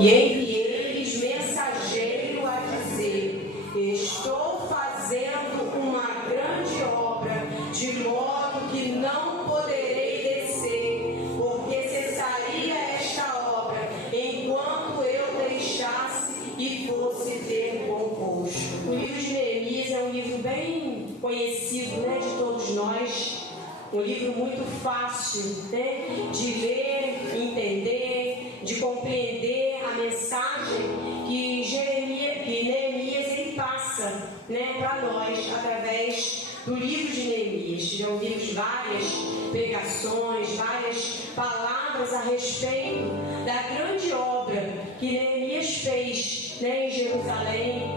E entre eles mensageiro a dizer: estou fazendo uma grande obra, de modo que não poderei descer, porque cessaria esta obra enquanto eu deixasse e fosse ter composto. O livro de Neemias é um livro bem conhecido, né, de todos nós. Um livro muito fácil, né, de ler, entender, de compreender a mensagem que Neemias ele passa, né, para nós através do livro de Neemias. Já ouvimos várias pregações, várias palavras a respeito da grande obra que Neemias fez, né, em Jerusalém,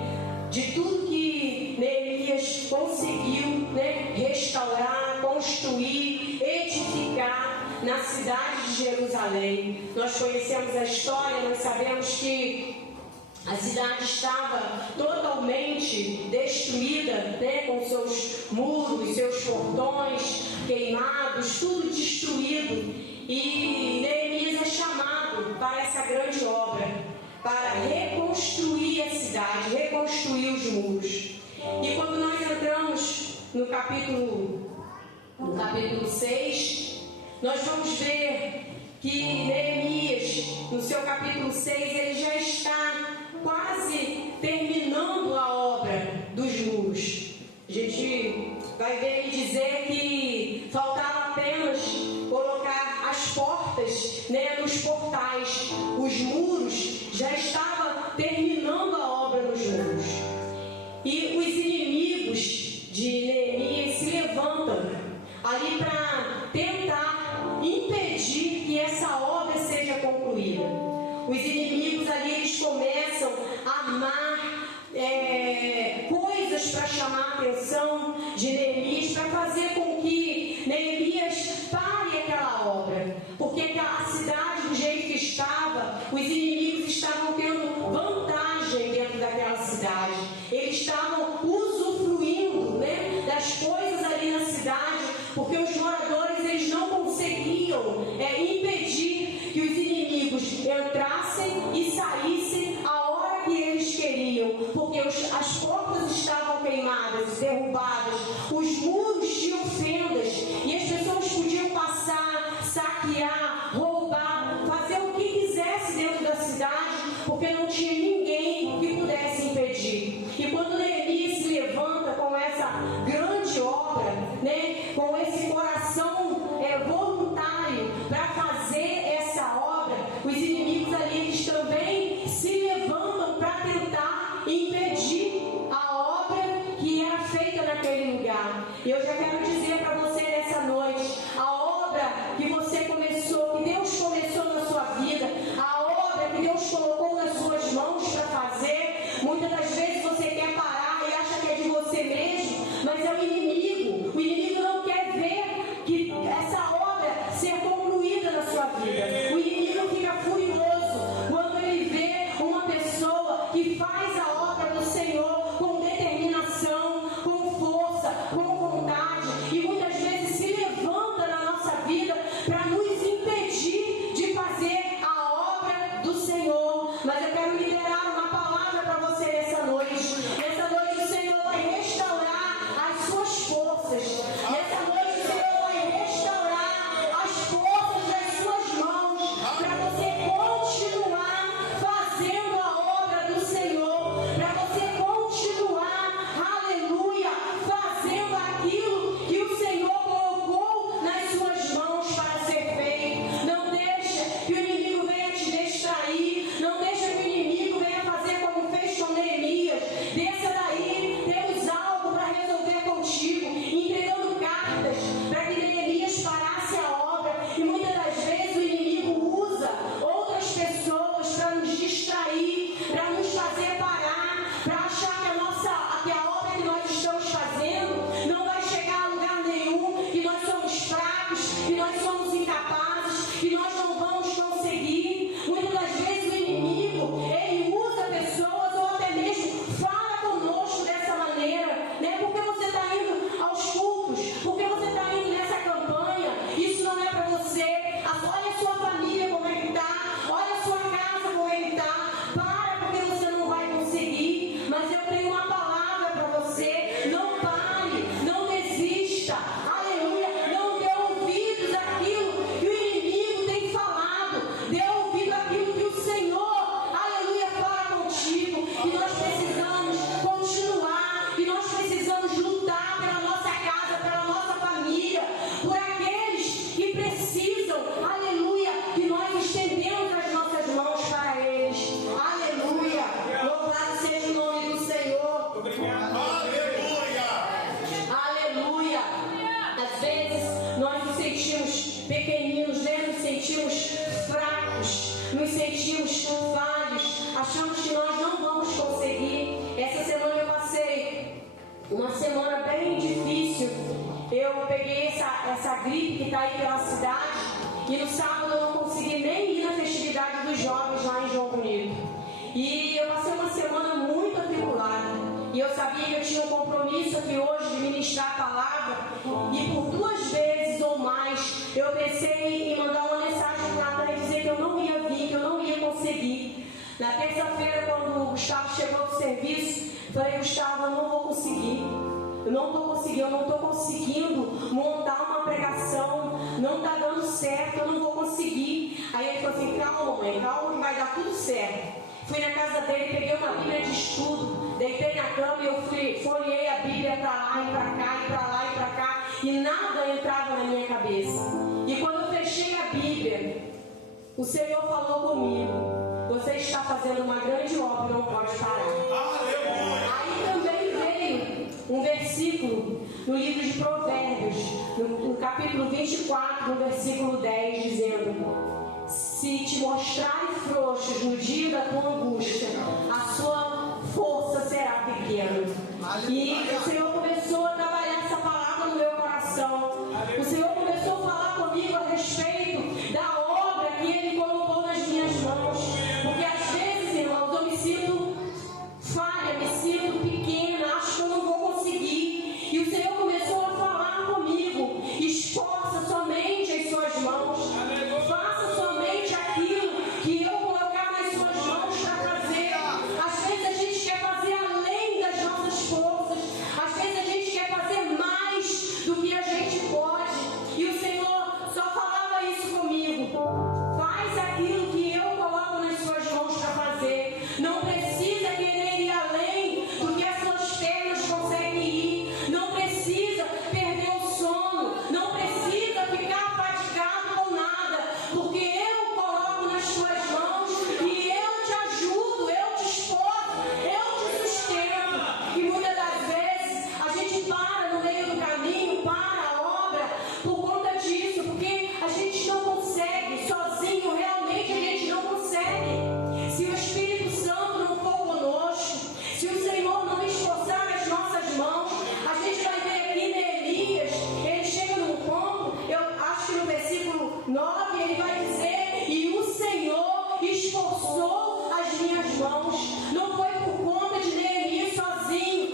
de tudo que Neemias conseguiu, né, restaurar, construir, edificar na cidade de Jerusalém. Nós conhecemos a história, nós sabemos que a cidade estava totalmente destruída, né, com seus muros, seus portões queimados, tudo destruído. E Neemias é chamado para essa grande obra, para reconstruir a cidade, reconstruir os muros. E quando nós entramos no capítulo 6, nós vamos ver que Neemias, no seu capítulo 6, ele já está quase terminando a obra dos muros. A gente vai ver ele dizer que faltava apenas colocar as portas, né, nos portais. Os muros já estavam terminando a obra nos muros. E os inimigos de Neemias se levantam ali para tentar impedir que essa obra seja concluída. Os inimigos ali, eles começam a armar coisas para chamar a atenção de Neemias, para fazer com que Neemias pare aquela obra, porque a cidade, do jeito que estava, os inimigos estavam tendo vantagem dentro daquela cidade. Eles estavam usufruindo, né, das coisas ali na cidade, porque os moradores, eles não conseguiam impedir que os inimigos entrassem e saíssem a hora que eles queriam, porque as portas estavam queimadas, derrubadas, os muros tinham fendas e as pessoas podiam passar, saquear, roubar, fazer o que quisesse dentro da cidade, porque não tinha ninguém que pudesse impedir. E quando Neemias se levanta com essa grande obra, né, com esse coração voluntário para fazer essa obra, os inimigos ali, eles também se levantam para tentar impedir a obra que era feita naquele lugar. E eu já quero dizer para você nessa noite, a obra que você começou, que Deus começou na sua vida, a obra que Deus colocou nas suas mãos para fazer, muitas das vezes você quer parar e acha que é de você mesmo, mas é o inimigo. O inimigo não quer ver que essa obra ser concluída na sua vida. O inimigo fica furioso quando ele vê uma pessoa que faz a obra do Senhor com determinação, com força, com vontade, e muitas vezes se levanta na nossa vida para nos impedir de fazer a obra do Senhor. Mas eu quero liberar uma palavra para você nessa noite. Nessa noite o Senhor vai restaurar as suas forças. Nessa noite o Senhor vai restaurar as forças das suas mãos para você continuar fazendo a obra do Senhor, para você continuar, aleluia, fazendo aquilo que o Senhor colocou nas suas mãos para ser feito. Não deixa que o inimigo venha te distrair, não deixa que o inimigo venha fazer E no sábado eu não consegui nem ir na festividade dos jovens lá em João Bonito. E eu passei uma semana muito atribulada. E eu sabia que eu tinha um compromisso aqui hoje de ministrar a palavra. E por 2 vezes ou mais eu pensei em mandar uma mensagem para Natan e dizer que eu não ia vir, que eu não ia conseguir. Na terça-feira, quando o Gustavo chegou do serviço, falei: Gustavo, eu não vou conseguir. Eu não estou conseguindo montar uma pregação, não está dando certo, eu não vou conseguir. Aí ele falou assim: calma, mãe, calma que vai dar tudo certo. Fui na casa dele, peguei uma Bíblia de estudo, deitei na cama e eu folhei a Bíblia para lá e para cá, e para lá e para cá, e nada entrava na minha cabeça. E quando eu fechei a Bíblia, o Senhor falou comigo: você está fazendo uma grande obra, não pode parar. Aí também veio um versículo no livro de Provérbios, no capítulo 24, no versículo 10, dizendo: se te mostrares frouxos no dia da tua angústia, a sua força será pequena. E o Senhor começou a trabalhar essa palavra no meu coração. O Senhor começou a falar comigo a respeito da obra que Ele colocou nas minhas mãos. Porque às vezes, irmãos, eu me sinto falha, me sinto pequena, acho que eu não vou conseguir. E o Senhor começou a falar comigo: esforça somente as suas mãos, faça somente aquilo que eu colocar nas suas mãos para fazer. Às vezes a gente quer fazer além das nossas forças, às vezes a gente quer fazer mais do que a gente pode. E o Senhor só falava isso comigo: faz aquilo que eu coloco nas suas mãos para fazer. Não precisa querer ir além do que as suas pernas conseguem ir. Não precisa perder o sono. Não precisa ficar fatigado com nada. Porque eu coloco nas suas mãos e eu te ajudo, eu te esforço, eu te sustento. E muitas das vezes a gente para no meio do caminho, para a obra por conta disso. Porque a gente não consegue sozinho, realmente a gente não consegue. Se o Espírito Santo não for conosco, se o Senhor não esforçar as nossas mãos, a gente vai ver aqui Neemias, ele chega num ponto, eu acho que no versículo 9, ele vai dizer: e o Senhor esforçou as minhas mãos. Não foi por conta de Neemias sozinho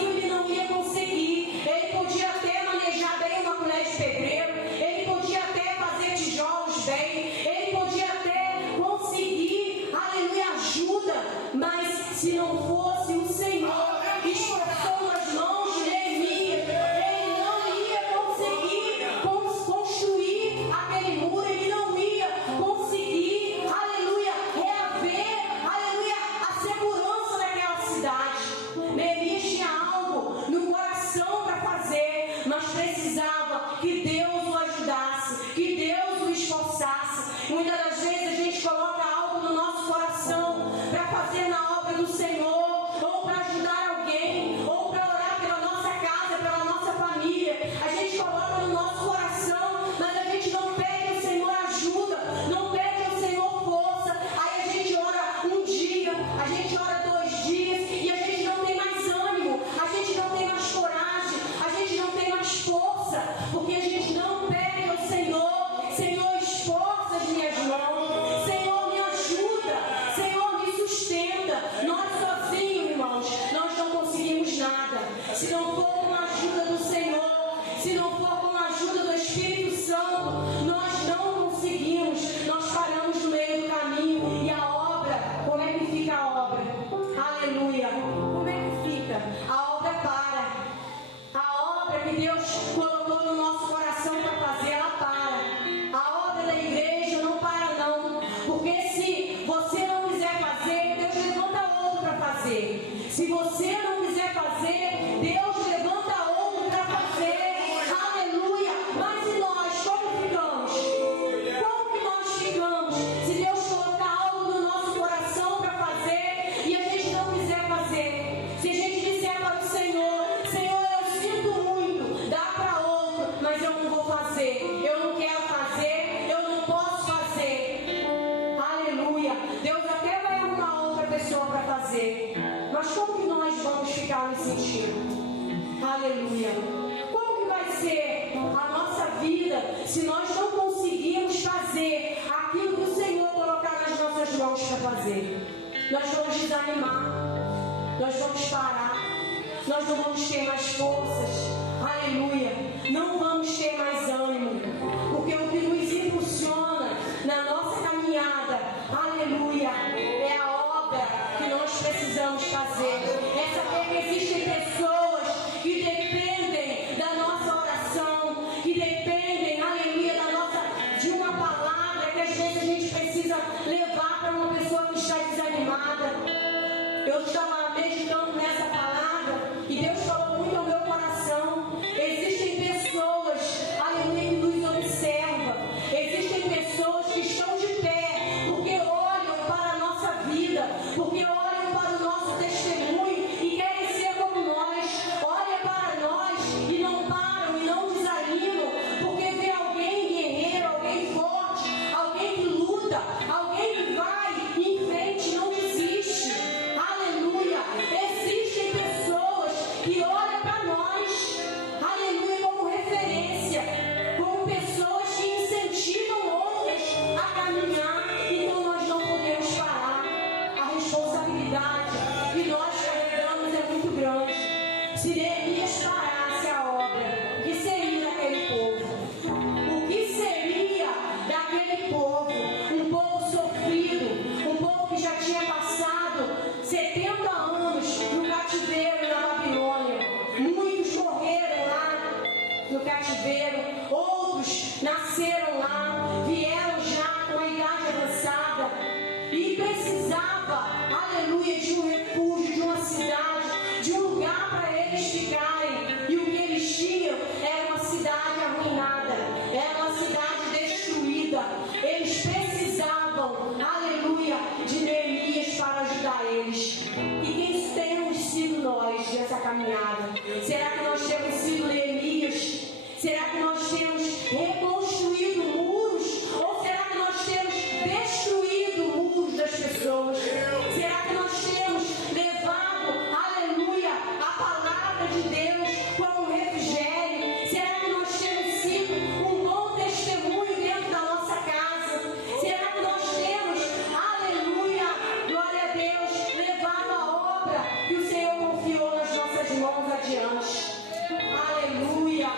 ele não ia conseguir. Ele podia até manejar bem uma colher de pedreiro, ele podia até fazer tijolos bem, ele podia até conseguir, aleluia, ajuda, mas se não fosse o Senhor esforçando as mãos de Neemias, ele não ia conseguir construir aquele muro, ele não ia conseguir, aleluia, reaver, aleluia, a segurança daquela cidade. Neemias tinha algo no coração para fazer, mas precisava que Deus o ajudasse, que Deus o esforçasse. Muitas das vezes a gente coloca algo no nosso coração para fazer na obra do Senhor, ou para ajudar alguém, ou para orar pela nossa casa, pela nossa família. A gente coloca no nosso coração, mas a gente não pede ao Senhor ajuda, não pede ao Senhor força. Aí a gente ora um dia, a gente ora 2 dias e a gente não tem mais ânimo, a gente não tem mais coragem, a gente não tem mais força, porque a gente não pede ao Senhor: Senhor, esforça as minhas mãos, Senhor, me ajuda, Senhor, me sustenta. Nós sozinhos, irmãos, nós não conseguimos nada. Se não for com a ajuda do Senhor, se não for com a ajuda do Espírito Santo, nós não conseguimos. Nós paramos no meio do caminho. E a obra, como é que fica a obra? Aleluia! Como é que fica? A obra para. A obra que Deus colocou no nosso coração para fazer, ela para. A obra da igreja não para não. Porque se você não quiser fazer, Deus levanta outro para fazer. Se você não quiser fazer, Deus levanta outro para fazer. Aleluia! Mas e nós, como ficamos? Como que nós ficamos? Se Deus colocar algo no nosso coração para fazer e a gente não quiser fazer. Se a gente disser para o Senhor: Senhor, eu sinto muito, dá para outro, mas eu não vou fazer, eu não quero fazer, eu não posso fazer. Aleluia! Deus até vai arrumar outra pessoa para fazer, mas como que nós vamos ficar nos sentindo? Aleluia! Como que vai ser a nossa vida se nós não conseguirmos fazer nós vamos desanimar, nós vamos parar, nós não vamos ter mais forças, aleluia, não vamos ter mais ânimo, porque o que nos impulsiona na nossa caminhada, aleluia, é a obra que nós precisamos fazer. Essa terra existem pessoas que dependem da nossa oração, que dependem, aleluia, de uma palavra que às vezes a gente precisa levar para uma pessoa que está desanimada. Eu estava meditando nessa palavra e Deus falou muito ao meu coração. Existem pessoas, aleluia, que nos observam. Existem pessoas que estão de pé porque olham para a nossa vida, porque olham para o nosso testemunho e querem ser como nós. Olham para nós e não param e não desanimam, porque vê alguém guerreiro, alguém forte, alguém que luta, alguém que vai em frente e não desiste. Aleluia! Existem pessoas que olham para nós, aleluia, como referência, como pessoas que incentivam outras a caminhar. Então nós não podemos parar. A responsabilidade que nós carregamos é muito grande. Se Neemias parasse a obra, o que seria daquele povo? O que seria daquele povo? Um povo sofrido, um povo que já tinha passado 70 anos no cativeiro na Babilônia. Muitos morreram lá no cativeiro, outros nasceram lá, vieram já com a idade avançada e precisava, aleluia, de um refúgio, de uma cidade, de um lugar para eles ficarem. E o que eles tinham era uma cidade arruinada, era uma cidade destruída. Eles precisavam, aleluia, de Neemias para ajudar eles. E quem temos sido nós nessa caminhada? Será que nós temos sido Neemias? Será que nós temos reconstruído muros? Ou será que nós temos destruído muros das pessoas? Será que nós temos levado, aleluia, a palavra de Deus como refrigério? Será que nós temos sido um bom testemunho dentro da nossa casa? Será que nós temos, aleluia, glória a Deus, levado a obra que o Senhor confiou nas nossas mãos adiante? Aleluia,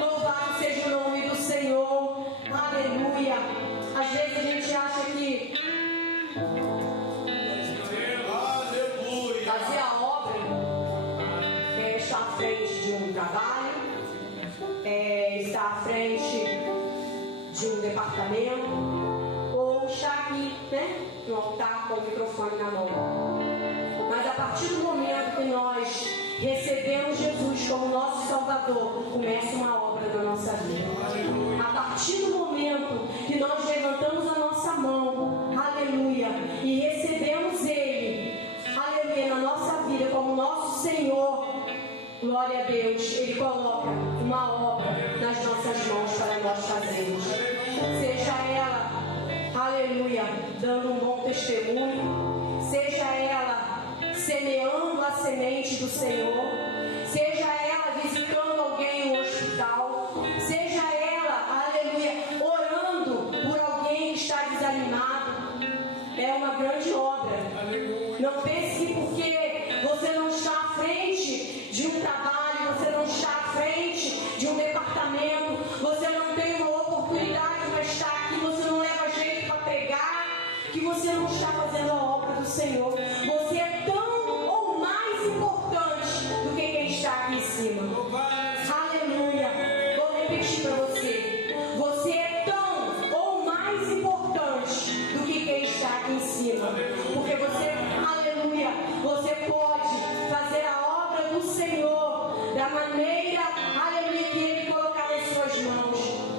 louvado seja o nome do Senhor, aleluia. Às vezes a gente acha que fazer a obra é estar à frente de um trabalho, é estar à frente de um departamento, ou estar aqui, né, no altar com o microfone na mão. Mas a partir do momento que nós recebemos Jesus como nosso Salvador, começa uma obra na nossa vida. A partir do momento que nós levantamos a nossa mão, aleluia, e recebemos Ele, aleluia, na nossa vida como nosso Senhor, glória a Deus, Ele coloca uma obra nas nossas mãos para nós fazermos. Seja ela, aleluia, dando um bom testemunho, seja ela semeando a semente do Senhor, seja ela visitando alguém no hospital, seja ela, aleluia, orando por alguém que está desanimado. É uma grande obra. Não pense que porque você não está à frente de um trabalho, você não está à frente de um departamento, você não tem uma oportunidade para estar aqui, você não leva jeito para pregar, que você não está fazendo a obra do Senhor. Você é tão ou mais importante do que quem está aqui em cima. Aleluia. Vou repetir para você. Você é tão ou mais importante do que quem está aqui em cima. Porque você, aleluia, você pode fazer a obra do Senhor da maneira, aleluia, que Ele colocar nas suas mãos.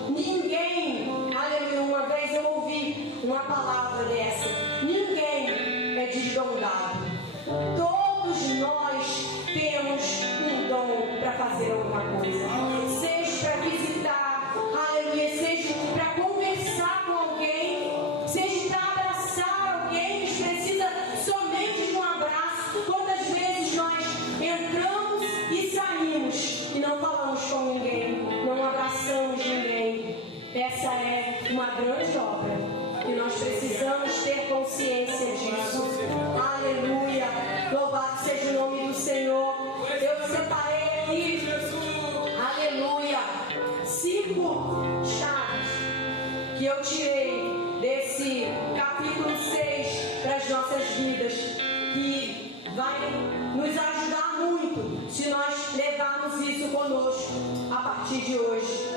Ninguém, aleluia, uma vez eu ouvi uma palavra dessa. Ninguém é desdonado. vidas, que vai nos ajudar muito se nós levarmos isso conosco a partir de hoje.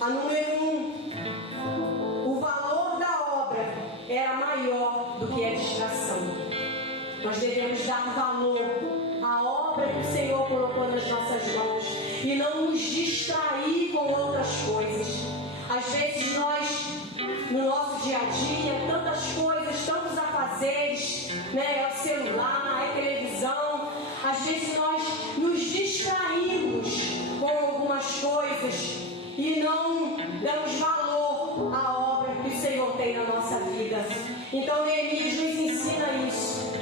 A número 1, o valor da obra era maior do que a distração. Nós devemos dar valor à obra que o Senhor colocou nas nossas mãos e não nos distrair com outras coisas. Às vezes nós, no nosso dia a dia, tantas coisas, tantos afazeres, né? É o celular, é a televisão. Às vezes nós nos distraímos com algumas coisas e não damos valor à obra que o Senhor tem na nossa vida. Então Neemias nos ensina isso.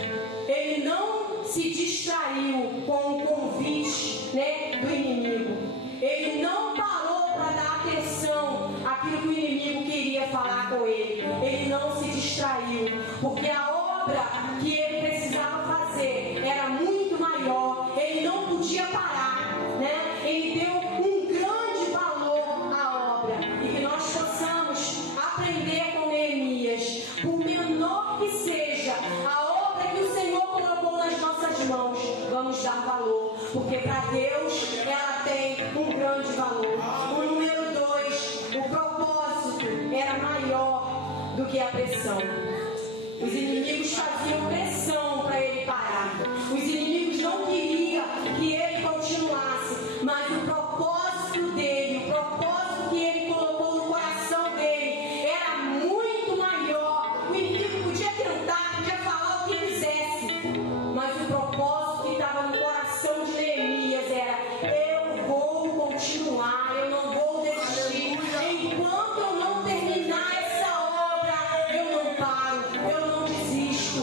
Ele não se distraiu com o convite, né, do inimigo. Ele não parou para dar atenção àquilo que o inimigo queria falar com ele. Ele não se distraiu, porque a obra que ele precisava fazer era muito maior. Ele não podia parar, né? Ele deu um grande valor à obra. E que nós possamos aprender com Neemias, por menor que seja a obra que o Senhor colocou nas nossas mãos, vamos dar valor, porque para Deus ela tem um grande valor. O número 2, o propósito era maior do que a pressão. Os inimigos faziam pressão para ele parar. Os inimigos não queriam que ele continuasse, mas o propósito dele, o propósito que ele colocou no coração dele era muito maior. O inimigo podia tentar, podia falar o que quisesse, mas o propósito que estava no coração de Neemias era: eu vou continuar, eu não vou desistir. Enquanto eu não terminar essa obra, eu não paro, eu não desisto.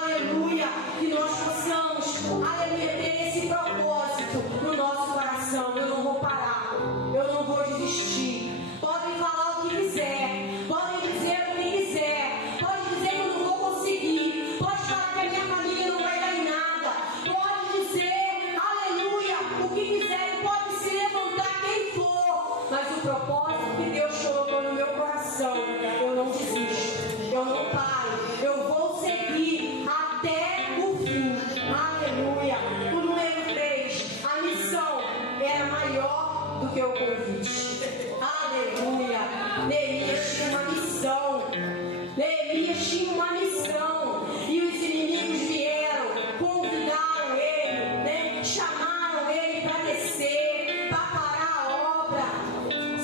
Aleluia! Que nós possamos, aleluia, ter esse propósito no nosso coração. Eu não vou parar, eu não vou desistir. Podem falar o que quiser, podem dizer o que quiser, pode dizer que eu não vou conseguir, pode falar que a minha família não vai dar em nada, pode dizer, aleluia, o que quiser, pode se levantar quem for, mas o propósito que Deus colocou no meu coração, eu não desisto, eu não paro, eu vou seguir até o fim. Aleluia. O número 3, a missão era maior do que o convite. Aleluia. Neemias tinha uma missão. Neemias tinha uma missão. E os inimigos vieram, convidaram ele, né? Chamaram ele para descer, para parar a obra.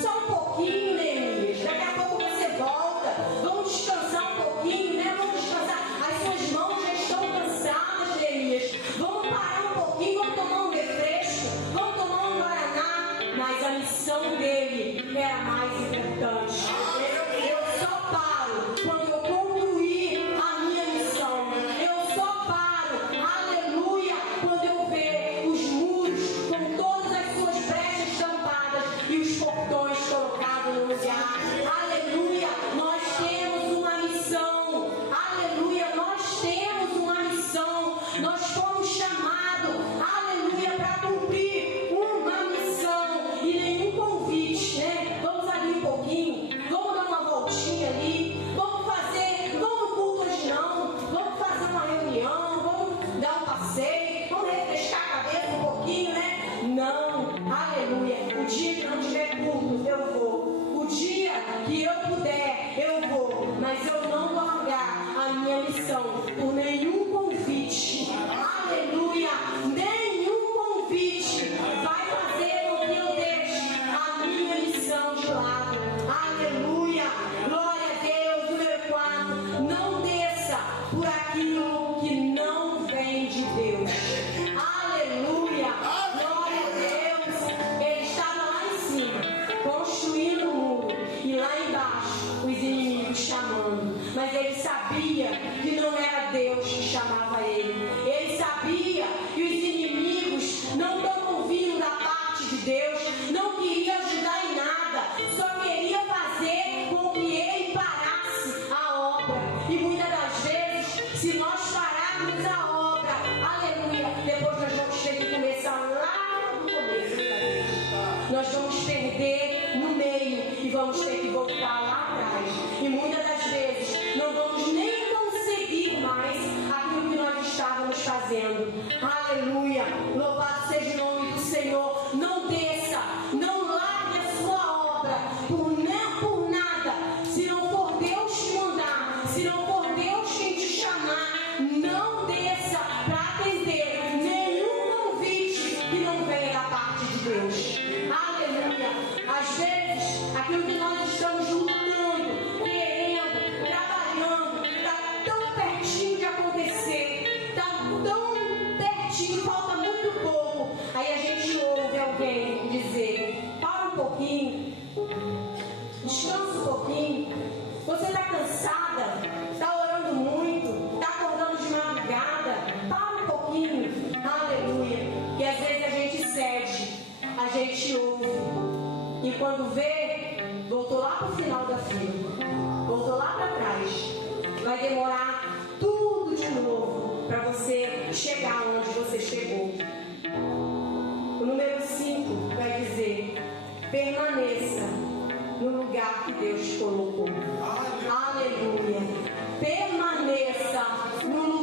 Só um pouquinho, Neemias. Daqui a pouco você volta. Vamos descansar um pouquinho, né? Vamos descansar. As suas mãos já estão cansadas, Neemias. Vamos parar um pouquinho, vamos tomar um refresco, vamos tomar um guaraná. Mas a missão dele era mais importante. Eu só paro quando eu concluir a minha missão. Eu só paro, aleluia, quando eu ver os muros com todas as suas brechas tampadas e os portões colocados no lugar. Aleluia, nós temos uma missão. Aleluia, nós temos uma missão. Nós fomos chamados, aleluia, para cumprir uma missão e nenhum convite, né? Vamos ali um pouquinho, vamos dar uma voltinha ali, vamos no culto hoje não, vamos fazer uma reunião, vamos dar um passeio, vamos refrescar a cabeça um pouquinho, né? Não, aleluia, o dia que não tiver culto, eu vou. O dia que eu puder, eu vou, mas eu não vou largar a minha missão por nenhum convite. Aleluia, nenhum convite vai fazer com que eu deixe a minha missão de lado. Aleluia, glória a Deus. Número 4, não desça por aquilo que não vem de Deus. Aleluia, glória a Deus. Ele estava lá em cima, construindo o muro, e lá embaixo os inimigos chamando, mas ele sabia que não era Deus que chamava ele. Ele sabia que os inimigos não estavam vindo da parte de Deus, não queriam ajudar em nada, só queria fazer com que ele parasse a obra. E muitas das vezes, se nós pararmos a obra, aleluia, depois nós vamos ter que começar lá no começo. Nós vamos perder no meio e vamos ter que voltar lá atrás. E muitas das vezes não vamos nem conseguir mais aquilo fazendo. Aleluia. Louvado seja o nome do Senhor. Não desça, não largue a sua obra por nada. Se não for Deus te mandar, se não for Deus quem te chamar, não desça para atender nenhum convite que não venha da parte de Deus. Aleluia. Às vezes, aquilo que nós estamos lutando, querendo, trabalhando, está tão pertinho de acontecer, está tão pertinho, falta muito pouco. Aí a gente ouve alguém dizer: para um pouquinho, descansa um pouquinho. Você está cansada, está orando muito, está acordando de madrugada, para um pouquinho. Aleluia. E às vezes a gente cede, a gente ouve. E quando vê, voltou lá para o final da fila, voltou lá para trás. Vai demorar tudo de novo para você chegar onde você chegou. O número 5 vai dizer: permaneça no lugar que Deus te colocou. Aleluia. Permaneça no lugar